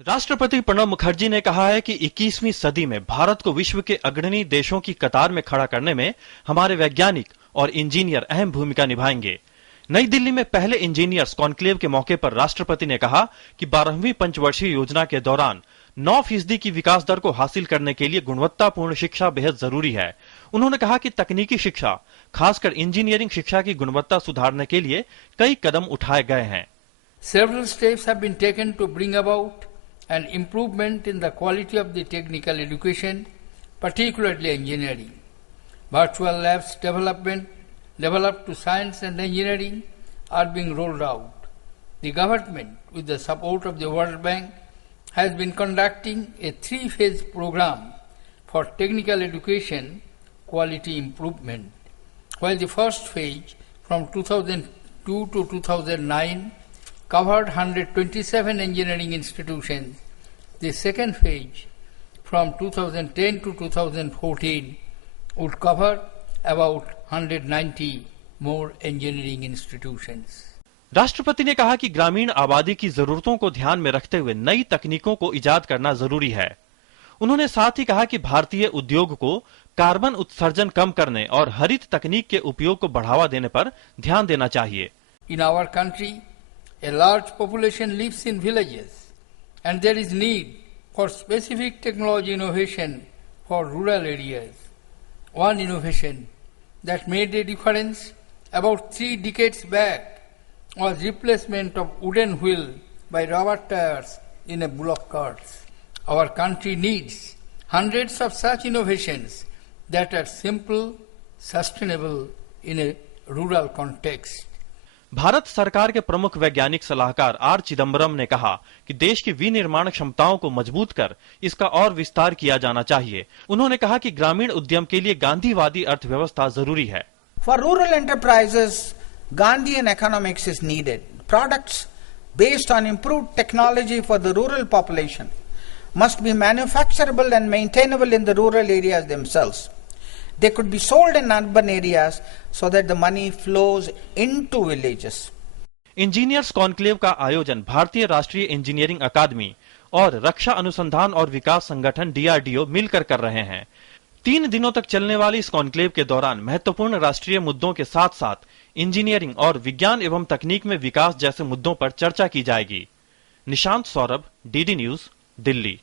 राष्ट्रपति प्रणब मुखर्जी ने कहा है कि 21वीं सदी में भारत को विश्व के अग्रणी देशों की कतार में खड़ा करने में हमारे वैज्ञानिक और इंजीनियर अहम भूमिका निभाएंगे। नई दिल्ली में पहले इंजीनियर्स कॉन्क्लेव के मौके पर राष्ट्रपति ने कहा कि 12वीं पंचवर्षीय योजना के दौरान 9% की विकास दर को हासिल करने के लिए गुणवत्तापूर्ण शिक्षा बेहद जरूरी है। उन्होंने कहा कि तकनीकी शिक्षा, खासकर इंजीनियरिंग शिक्षा की गुणवत्ता सुधारने के लिए कई कदम उठाए गए हैं। Several steps have been taken to bring about an improvement in the quality of the technical education, particularly engineering. Virtual labs developed to science and engineering are being rolled out. The government, with the support of the World Bank, has been conducting a 3-phase program for technical education quality improvement. While the first phase from 2002 to 2009 covered 127 engineering institutions, the second phase from 2010 to 2014 would cover about 190 more engineering institutions. राष्ट्रपति ने कहा कि ग्रामीण आबादी की जरूरतों को ध्यान में रखते हुए नई तकनीकों को इजाद करना जरूरी है। उन्होंने साथ ही कहा कि भारतीय उद्योग को कार्बन उत्सर्जन कम करने और हरित तकनीक के उपयोग को बढ़ावा देने पर ध्यान देना चाहिए। In our country, a large population lives in villages, and there is need for specific technology innovation for rural areas. One innovation that made a difference about 3 decades back was replacement of wooden wheel by rubber tires in a bullock carts. Our country needs hundreds of such innovations that are simple, sustainable in a rural context. Bharat सरकार के प्रमुख वैज्ञानिक सलाहकार आर चिदम्बरम ने कहा कि देश की विनिर्माण क्षमताओं को मजबूत कर इसका और विस्तार किया जाना चाहिए। उन्होंने कहा कि ग्रामीण उद्यम के लिए गांधीवादी अर्थव्यवस्था जरूरी है। For rural enterprises, Gandhian economics is needed. Products based on improved technology for the rural population must be manufacturable and maintainable in the rural areas themselves. They could be sold in urban areas so that the money flows into villages. Engineers conclave का आयोजन भारतीय राष्ट्रीय इंजीनियरिंग अकादमी और रक्षा अनुसंधान और विकास संगठन DRDO मिलकर कर रहे हैं। 3 दिनों तक चलने वाली इस कॉन्क्लेव के दौरान महत्वपूर्ण राष्ट्रीय मुद्दों के साथ साथ इंजीनियरिंग और विज्ञान एवं तकनीक में विकास जैसे मुद्दों पर चर्चा की जाएगी। निशांत सौरभ, DD न्यूज, दिल्ली।